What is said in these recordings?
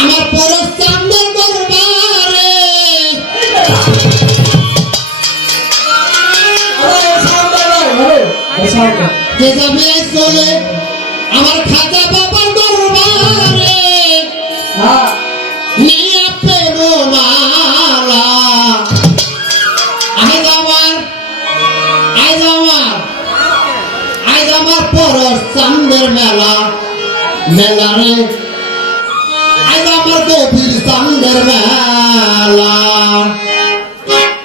আমার পরশ চাঁদের দরবারে কে যাবে চলে আমার খাজা বাবার দরবারে নিয়ে প্রেমমালা আজ আমার পরশ চাঁদের মেলা মেলারে আজ আমার গভীর চাঁদের মেলা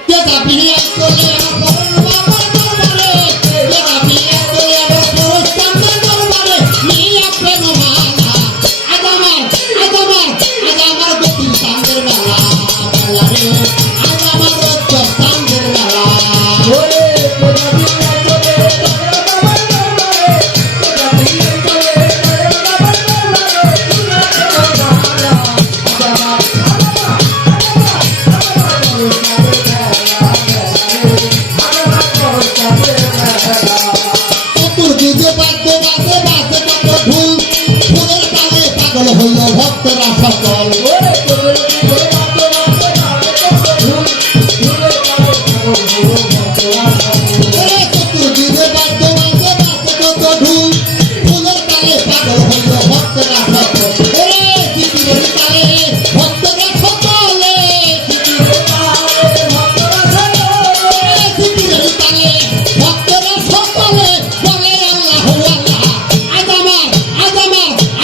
কে যাবি চলে আমার পরশ বাবার দরবারে কে যাবি চলে আমার পরশ চাঁদের দরবারে নিয়ে প্রেমমালা আজ আমার গভীর চাঁদের মেলা মেলারে আজ আমার রোজ চাঁদের মেলা পাগল হইল ভক্তরা সকল চতুর্দিকে বাদ্য বাজে বাজে কত ঢুল ফুলের তালে পাগল হইল ভক্তরা সকল চিঠির তালে ভক্তরা সকলে চিঠির তালে ভক্তরা সকলে বলে আল্লাহু আল্লাহ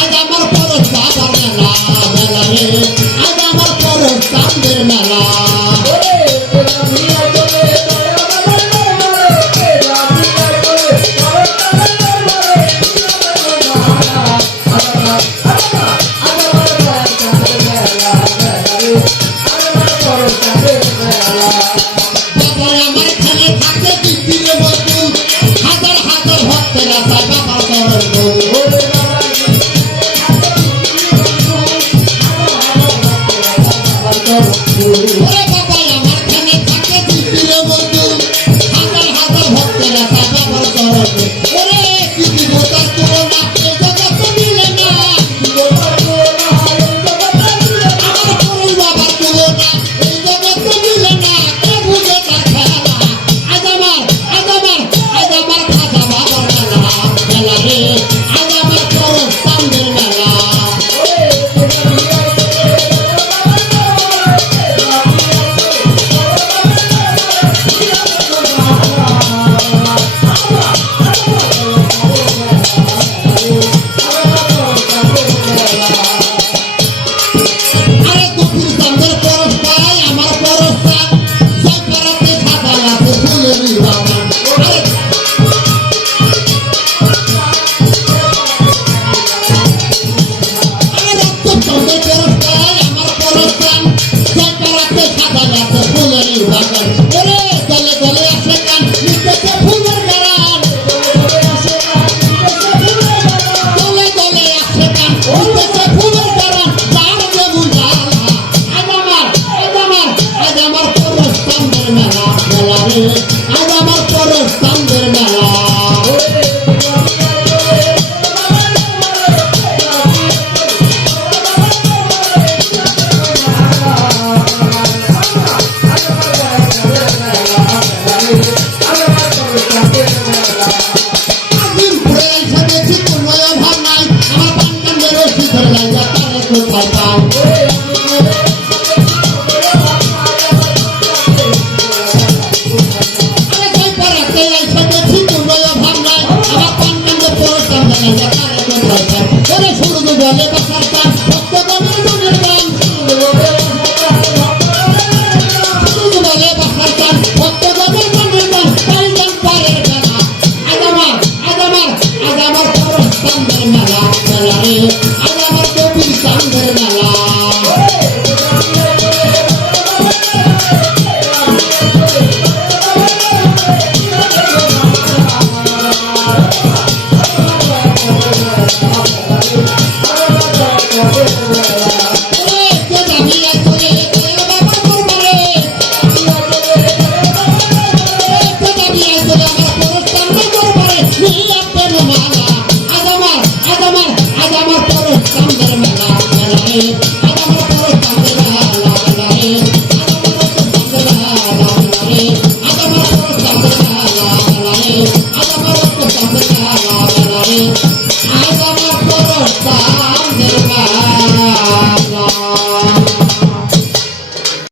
আজ আমার পরশ বাবার মেলা মেলা রে আজ আমার পরশ চাঁদের মেলা বাবার আমার খানে থাকে দিদিরে বন্ধু হাজার হাজার ভক্তেরা চায় বাবার চরণ ওরে বাবা আমার খানে থাকে দিদিরে বন্ধু হাজার হাজার ভক্তেরা চায় বাবার চরণ ওরে দিদি বোতার তুলনা এই জগতে মিলে না আমার পুরুষ বাবার তুলনা এই জগতে মিলে না কে বুঝে তার খেলা আজ আমার খাজা বাবার মেলা মেলা রে আজ আমার পরশ চাঁদের মেলা আরে দুপুর চাঁদের পরশ পাই আমার পরশ চাঁদ জয়পাড়াতে সাজায় আছে ফুলের বাগান আরে রক্ত চাঁদের পরশ পাই আমার পরশ চাঁদ জয়পাড়াতে সাজায় আছে ফুলের বাগান ওরে দলে দলে আসে গান নিতেছে ফুলের গান দলে দলে আসে গান নিতেছে ফুলের গান যার যে বুঝালা আজ আমার পরশ চাঁদের মেলা মেলা রে আজ আমার পরশ চাঁদের মেলা দিন ঘুরে এসে দেখি কোনো অভাব নাই আমার পান্ডানের রশি ধরে লাইয়া তারে কোথায় পাও আরে জয়পাড়াতে এসে দেখি কোনো অভাব নাই আমার পান্ডানের পরশ চাঁদের লাইয়া তারে কোথায় পাও ওরে সূর্য বলে বাসার চাঁদ ভক্তগণের মনের গান সূর্য বলে বাসার চাঁদ ভক্তগণের মনের গান পাইলেন পারের বেলা আজ আমার পরশ চাঁদের মেলা মেলা রে আজ আমার গভীর চাঁদের মেলা কে যাবি চলে বাবার দরবারে কে যাবি চলে আমার পরশ চাঁদের দরবারে নিয়ে প্রেমমালা আজ আমার পরশ চাঁদের মেলা মেলা রে